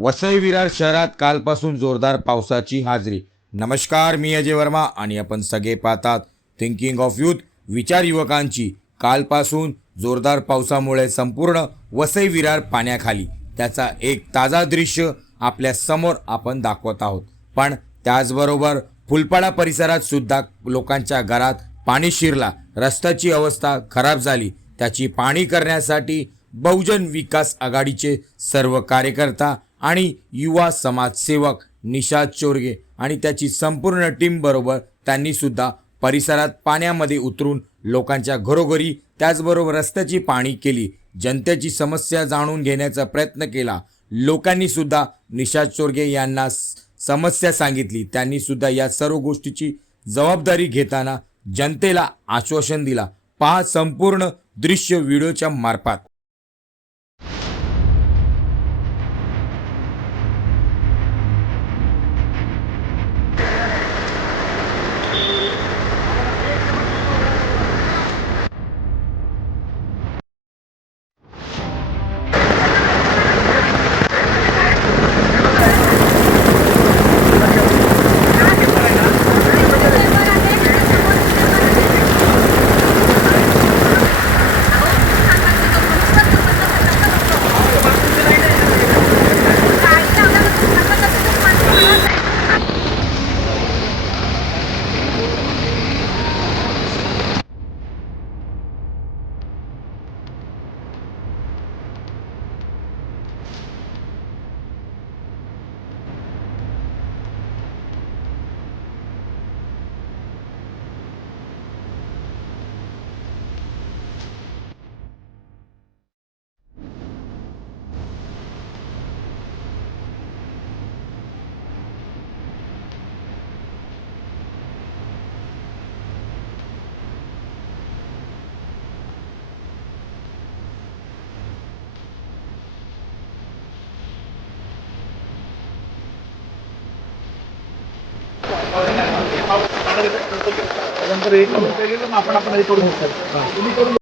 वसई विरार शहरात कालपासून जोरदार पावसाची हाजरी. नमस्कार मी अजय वर्मा आणि आपण सगळे पाहतात थिंकिंग ऑफ यूथ विचार युवकांची. कालपासून जोरदार पावसामुळे संपूर्ण वसई विरार पाण्याखाली. त्याचा एक ताजा दृश्य आपल्यासमोर आपण दाखवत आहोत. पण त्याचबरोबर फुलपाडा परिसरात सुद्धा लोकांच्या घरात पाणी शिरला. रस्त्याची अवस्था खराब झाली. त्याची पाणी करण्यासाठी बहुजन विकास आघाडीचे सर्व कार्यकर्ता आणि युवा समाजसेवक निषाद चोरगे आणि त्याची संपूर्ण टीम बरोबर त्यांनी सुद्धा परिसरात पाण्यामध्ये उतरून लोकांच्या घरोघरी त्याचबरोबर रस्त्याची पाणी केली. जनतेची समस्या जाणून घेण्याचा प्रयत्न केला. लोकांनी सुद्धा निषाद चोरगे यांना समस्या सांगितली. त्यांनी सुद्धा या सर्व गोष्टीची जबाबदारी घेताना जनतेला आश्वासन दिला. पहा संपूर्ण दृश्य व्हिडिओच्या मार्फत. नंतर एक आपण आपण हे करू शकतो. तुम्ही करून